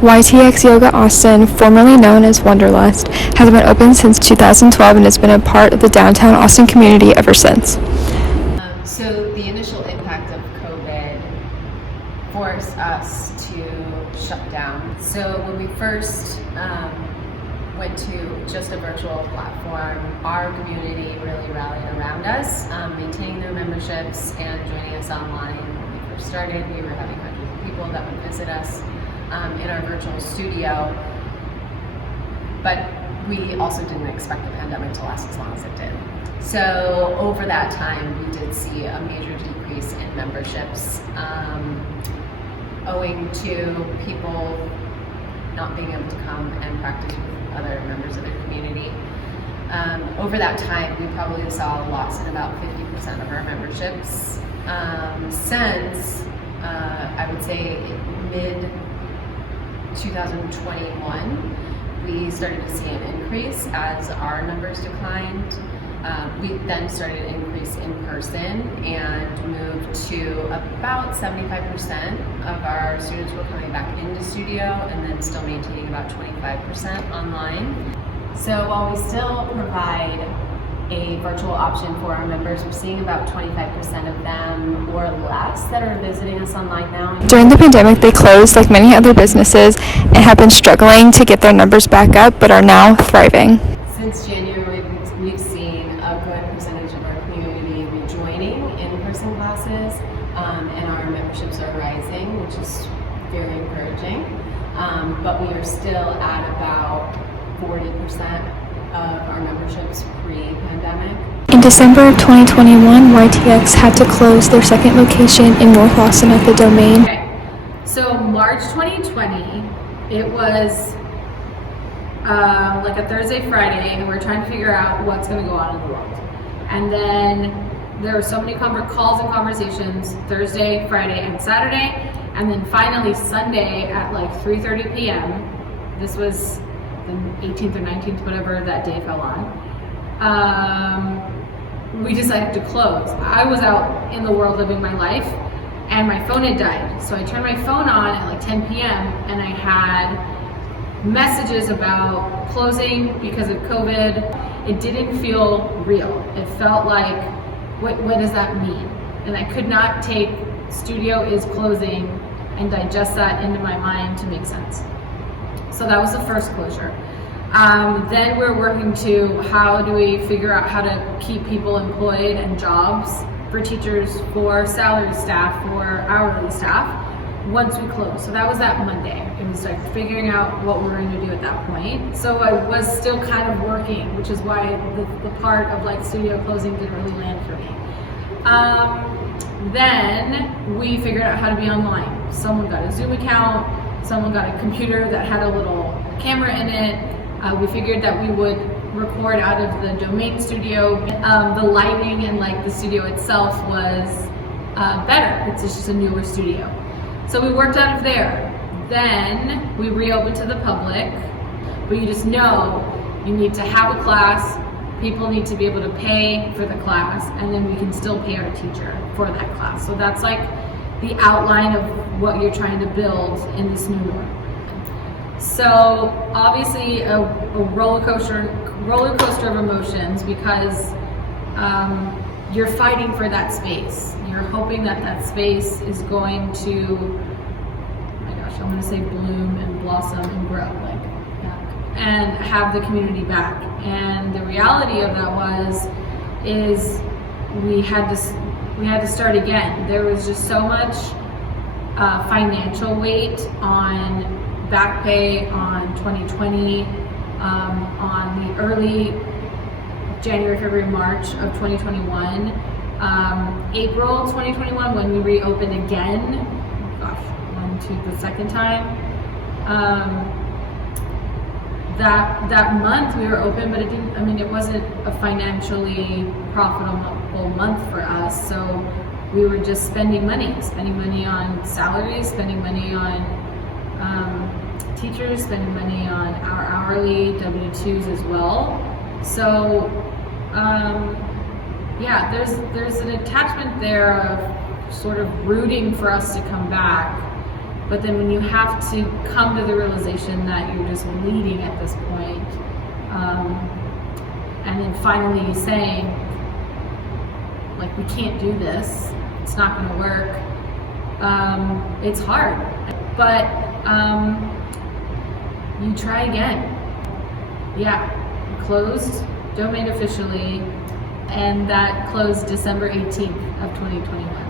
YTX Yoga Austin, formerly known as Wonderlust, has been open since 2012 and has been a part of the downtown Austin community ever since. So the initial impact of COVID forced us to shut down. So when we first went to just a virtual platform, our community really rallied around us, maintaining their memberships and joining us online. When we first started, we were having hundreds of people that would visit us in our virtual studio, but we also didn't expect the pandemic to last as long as it did. So over that time, we did see a major decrease in memberships, owing to people not being able to come and practice with other members of their community. Over that time, we probably saw a loss in about 50% of our memberships. Since, I would say mid 2021, we started to see an increase as our numbers declined. We then started to increase in person and moved to about 75% of our students were coming back into studio, and then still maintaining about 25% online. So while we still provide a virtual option for our members, we're seeing about 25% of them or less that are visiting us online now. During the pandemic, they closed like many other businesses and have been struggling to get their numbers back up, but are now thriving. Since January, we've seen a good percentage of our community rejoining in-person classes, and our memberships are rising, which is very encouraging. But we are still at about 40% of our memberships pre-pandemic. In December of 2021, YTX had to close their second location in North Austin at the Domain. Okay, so March 2020, it was like a Thursday, Friday, and we're trying to figure out what's going to go on in the world. And then there were so many calls and conversations Thursday, Friday, and Saturday, and then finally Sunday at like 3:30 p.m. This was the 18th or 19th, whatever that day fell on. We decided to close. I was out in the world living my life, and my phone had died. So I turned my phone on at like 10 p.m. and I had messages about closing because of COVID. It didn't feel real. It felt like, what does that mean? And I could not take studio is closing and digest that into my mind to make sense. So that was the first closure. Then we're working to how do we figure out how to keep people employed and jobs for teachers, for salary staff, for hourly staff once we close. So that was that Monday. It was like figuring out what we're going to do at that point. So I was still kind of working, which is why the part of like studio closing didn't really land for me. Then we figured out how to be online. Someone got a Zoom account, someone got a computer that had a little camera in it. We figured that we would record out of the Domain studio. The lighting and like the studio itself was better. It's just a newer studio. So we worked out of there. Then we reopened to the public, but you just know you need to have a class, people need to be able to pay for the class, and then we can still pay our teacher for that class. So that's like the outline of what you're trying to build in this new norm. So obviously a roller coaster of emotions, because you're fighting for that space. You're hoping that that space is going to, oh my gosh, I'm going to say bloom and blossom and grow, like that, and have the community back. And the reality of that is we had to start again. There was just so much financial weight on back pay on 2020, on the early January, February, March of 2021, April 2021 when we reopened again, the second time. That month we were open, but it wasn't a financially profitable month for us. So we were just spending money on salaries, spending money on teachers, spending money on our hourly W-2s as well. So yeah, there's an attachment there of sort of rooting for us to come back, But then when you have to come to the realization that you're just bleeding at this point, and then finally saying, like, we can't do this, it's not going to work, it's hard. But you try again. Yeah, closed domain officially, and that closed December 18th of 2021.